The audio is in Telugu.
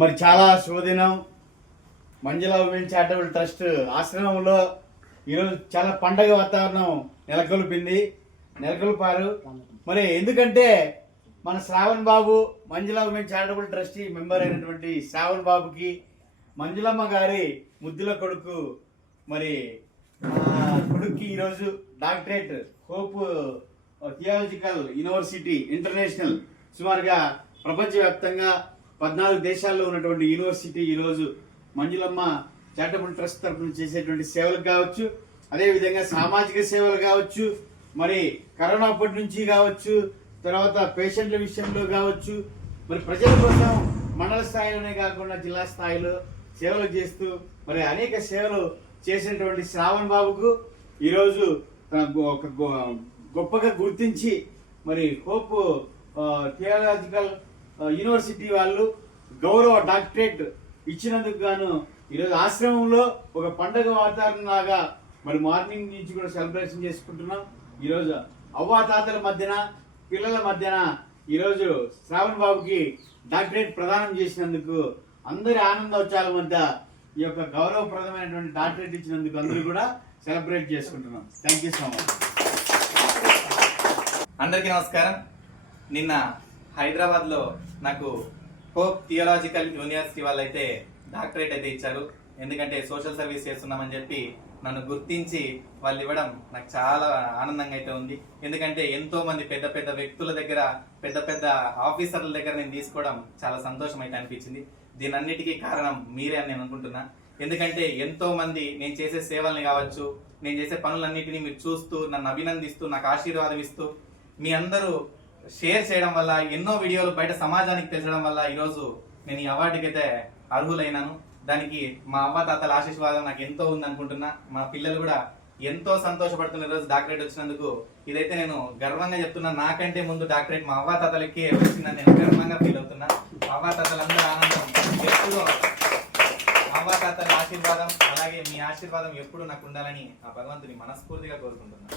మరి చాలా శుభదినం. మంజుల ఉమెన్ చారిటబుల్ ట్రస్ట్ ఆశ్రమంలో ఈరోజు చాలా పండగ వాతావరణం నెలకొల్పారు. మరి ఎందుకంటే మన శ్రావణ్ బాబు మంజుల ఉమెన్ చారిటబుల్ ట్రస్టీ మెంబర్ అయినటువంటి శ్రావణ్ బాబుకి మంజులమ్మ గారి ముద్దుల కొడుకు మరి కొడుక్కి ఈరోజు doctorate hope theological university international సుమారుగా ప్రపంచవ్యాప్తంగా 14 దేశాల్లో ఉన్నటువంటి యూనివర్సిటీ ఈరోజు మంజులమ్మ చారిటబుల్ ట్రస్ట్ తరఫున చేసేటువంటి సేవలకు కావచ్చు, అదేవిధంగా సామాజిక సేవలు కావచ్చు, మరి కరోనా అప్పటి నుంచి కావచ్చు, తర్వాత పేషెంట్ల విషయంలో కావచ్చు, మరి ప్రజల కోసం మండల స్థాయిలోనే కాకుండా జిల్లా స్థాయిలో సేవలు చేస్తూ మరి అనేక సేవలు చేసినటువంటి శ్రావణ్ బాబుకు ఈరోజు ఒక గొప్పగా గుర్తించి మరి హోప్ థియాలజికల్ యూనివర్సిటీ వాళ్ళు గౌరవ డాక్టరేట్ ఇచ్చినందుకు గాను ఈరోజు ఆశ్రమంలో ఒక పండగ వాతావరణం లాగా మరి మార్నింగ్ నుంచి కూడా సెలబ్రేషన్ చేసుకుంటున్నాం. ఈరోజు అవ్వాతాతల మధ్యన పిల్లల మధ్యన ఈరోజు శ్రావణ్ బాబుకి డాక్టరేట్ ప్రదానం చేసినందుకు అందరి ఆనందోత్సవాల మధ్య ఈ యొక్క గౌరవప్రదమైనటువంటి డాక్టరేట్ ఇచ్చినందుకు అందరూ కూడా సెలబ్రేట్ చేసుకుంటున్నాం. Thank you so much. అందరికీ నమస్కారం. నిన్న హైదరాబాద్ లో నాకు హోప్ థియాలజికల్ యూనివర్సిటీ వాళ్ళైతే డాక్టరేట్ అయితే ఇచ్చారు. ఎందుకంటే సోషల్ సర్వీస్ చేస్తున్నామని చెప్పి నన్ను గుర్తించి వాళ్ళు ఇవ్వడం నాకు చాలా ఆనందంగా అయితే ఉంది. ఎందుకంటే ఎంతో మంది పెద్ద పెద్ద వ్యక్తుల దగ్గర, పెద్ద పెద్ద ఆఫీసర్ల దగ్గర నేను తీసుకోవడం చాలా సంతోషం అయితే అనిపించింది. దీని అన్నిటికీ కారణం మీరే అని నేను అనుకుంటున్నా. ఎందుకంటే ఎంతో మంది నేను చేసే సేవల్ని కావచ్చు, నేను చేసే పనులన్నిటినీ మీరు చూస్తూ నన్ను అభినందిస్తూ నాకు ఆశీర్వాదం ఇస్తూ మీ అందరూ షేర్ చేయడం వల్ల, ఎన్నో వీడియోలు బయట సమాజానికి తెచ్చడం వల్ల ఈరోజు నేను ఈ అవార్డుకి అయితే అర్హులైనాను. దానికి మా అవ్వాతాతల ఆశీర్వాదం నాకు ఎంతో ఉంది అనుకుంటున్నా. మా పిల్లలు కూడా ఎంతో సంతోషపడుతున్న ఈరోజు డాక్టరేట్ వచ్చినందుకు. ఇదైతే నేను గర్వంగా చెప్తున్నా. నాకంటే ముందు డాక్టరేట్ మా అవ్వాతాతలకి వచ్చిందని నేను గర్వంగా ఫీల్ అవుతున్నా. అవ్వాతాతలందరూ ఆనందం ఎప్పుడు, అవ్వాతాతల ఆశీర్వాదం అలాగే మీ ఆశీర్వాదం ఎప్పుడు నాకు ఉండాలని ఆ భగవంతుని మనస్ఫూర్తిగా కోరుకుంటున్నా.